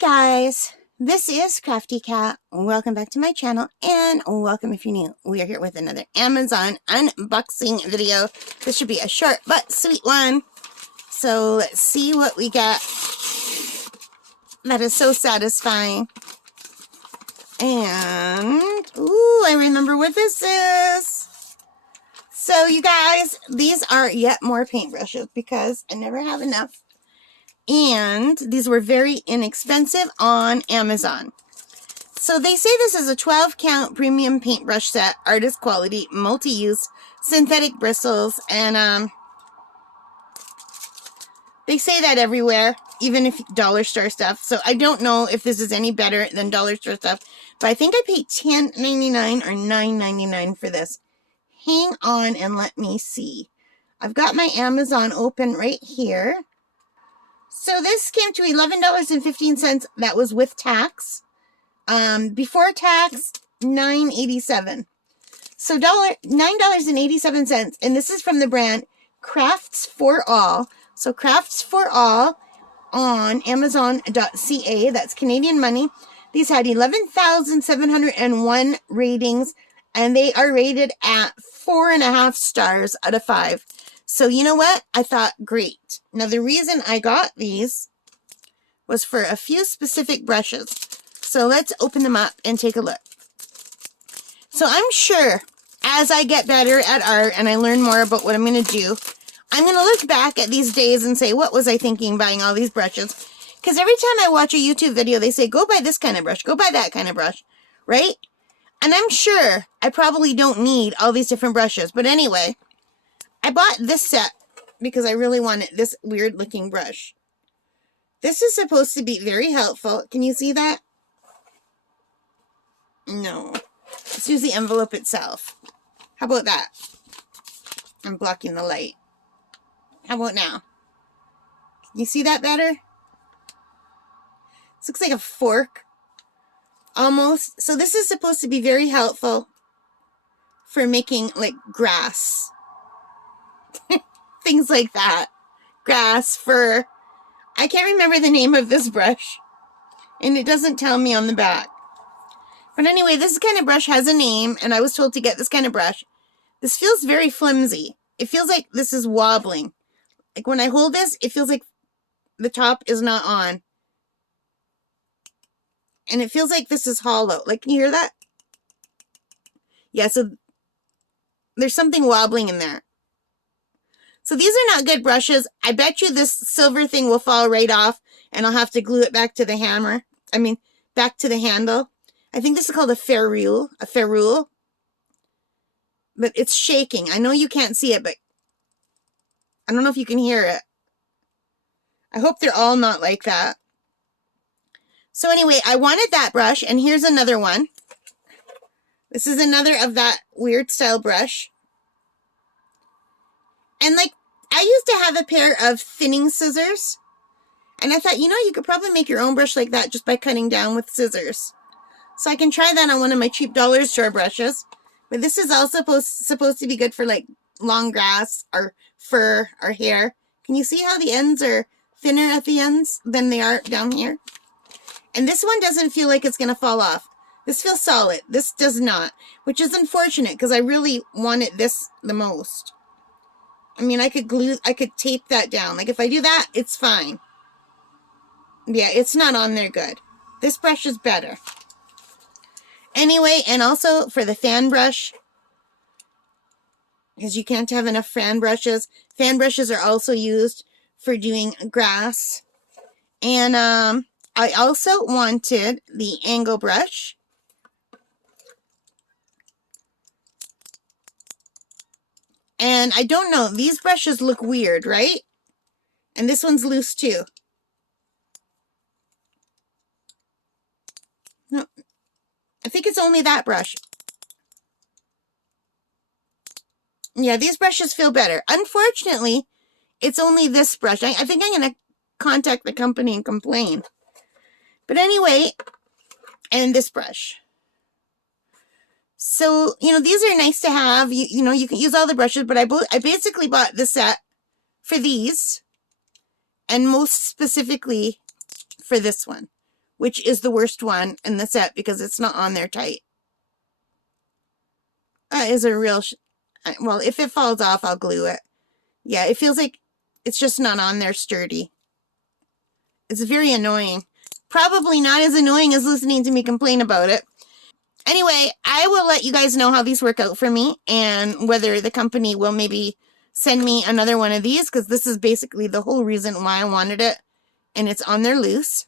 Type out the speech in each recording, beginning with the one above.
Guys, this is Crafty Cat. Welcome back to my channel and welcome if you're new. We are here with another Amazon unboxing video. This should be a short but sweet one. So let's see what we got. That is so satisfying. And, ooh, I remember what this is. So you guys, these are yet more paintbrushes because I never have enough. And these were very inexpensive on Amazon. So they say this is a 12 count premium paintbrush set, artist quality, multi-use, synthetic bristles, and they say that everywhere, even if dollar store stuff. So I don't know if this is any better than dollar store stuff, but I think I paid $10.99 or $9.99 for this. Hang on and let me see. I've got my Amazon open right here. So this came to $11.15. That was with tax. Before tax, $9.87. So $9.87. And this is from the brand Crafts for All. So Crafts for All on Amazon.ca. That's Canadian money. These had 11,701 ratings. And they are rated at 4.5 stars out of 5. So you know what? I thought, great. Now the reason I got these was for a few specific brushes. So let's open them up and take a look. So I'm sure as I get better at art and I learn more about what I'm going to do, I'm going to look back at these days and say, what was I thinking buying all these brushes? Because every time I watch a YouTube video, they say, go buy this kind of brush, go buy that kind of brush, right? And I'm sure I probably don't need all these different brushes. But anyway, I bought this set because I really wanted this weird looking brush. This is supposed to be very helpful. Can you see that? No. Let's use the envelope itself. How about that? I'm blocking the light. How about now? Can you see that better? This looks like a fork. Almost. So this is supposed to be very helpful for making like grass. Things like that. Grass, fur. I can't remember the name of this brush. And it doesn't tell me on the back. But anyway, this kind of brush has a name. And I was told to get this kind of brush. This feels very flimsy. It feels like this is wobbling. Like when I hold this, it feels like the top is not on. And it feels like this is hollow. Like, can you hear that? Yeah, so there's something wobbling in there. So these are not good brushes. I bet you this silver thing will fall right off and I'll have to glue it back to the hammer. Back to the handle. I think this is called a ferrule. A ferrule. But it's shaking. I know you can't see it, but I don't know if you can hear it. I hope they're all not like that. So anyway, I wanted that brush, and here's another one. This is another of that weird style brush. And like, I used to have a pair of thinning scissors. And I thought, you know, you could probably make your own brush like that just by cutting down with scissors. So I can try that on one of my cheap dollar store brushes. But this is also supposed to be good for like long grass or fur or hair. Can you see how the ends are thinner at the ends than they are down here? And this one doesn't feel like it's going to fall off. This feels solid. This does not, which is unfortunate because I really wanted this the most. I mean, I could tape that down. Like if I do that, it's fine. Yeah, it's not on there good. This brush is better. Anyway, and also for the fan brush, because you can't have enough fan brushes. Fan brushes are also used for doing grass. And I also wanted the angle brush. And I don't know, these brushes look weird, right? And this one's loose too. No, I think it's only that brush. Yeah, these brushes feel better. Unfortunately, it's only this brush. I think I'm going to contact the company and complain. But anyway, and this brush. So, you know, these are nice to have. You know, you can use all the brushes, but I basically bought this set for these. And most specifically for this one, which is the worst one in the set because it's not on there tight. That is a real, well, if it falls off, I'll glue it. Yeah, it feels like it's just not on there sturdy. It's very annoying. Probably not as annoying as listening to me complain about it. Anyway, I will let you guys know how these work out for me and whether the company will maybe send me another one of these, because this is basically the whole reason why I wanted it, and it's on there loose.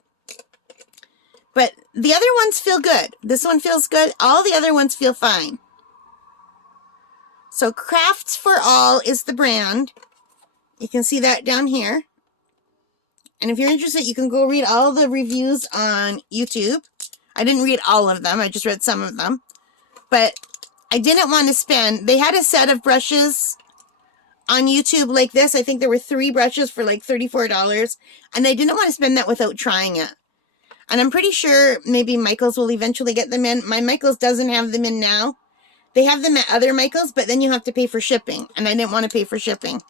But the other ones feel good. This one feels good. All the other ones feel fine. So Crafts for All is the brand. You can see that down here. And if you're interested, you can go read all the reviews on YouTube. I didn't read all of them. I just read some of them. But I didn't want to spend... They had a set of brushes on YouTube like this. I think there were 3 brushes for like $34. And I didn't want to spend that without trying it. And I'm pretty sure maybe Michaels will eventually get them in. My Michaels doesn't have them in now. They have them at other Michaels, but then you have to pay for shipping. And I didn't want to pay for shipping.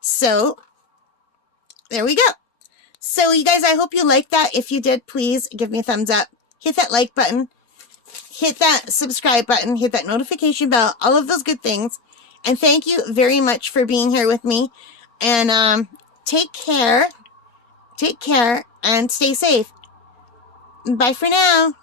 So, there we go. So, you guys, I hope you liked that. If you did, please give me a thumbs up. Hit that like button. Hit that subscribe button. Hit that notification bell. All of those good things. And thank you very much for being here with me. And take care. Take care and stay safe. Bye for now.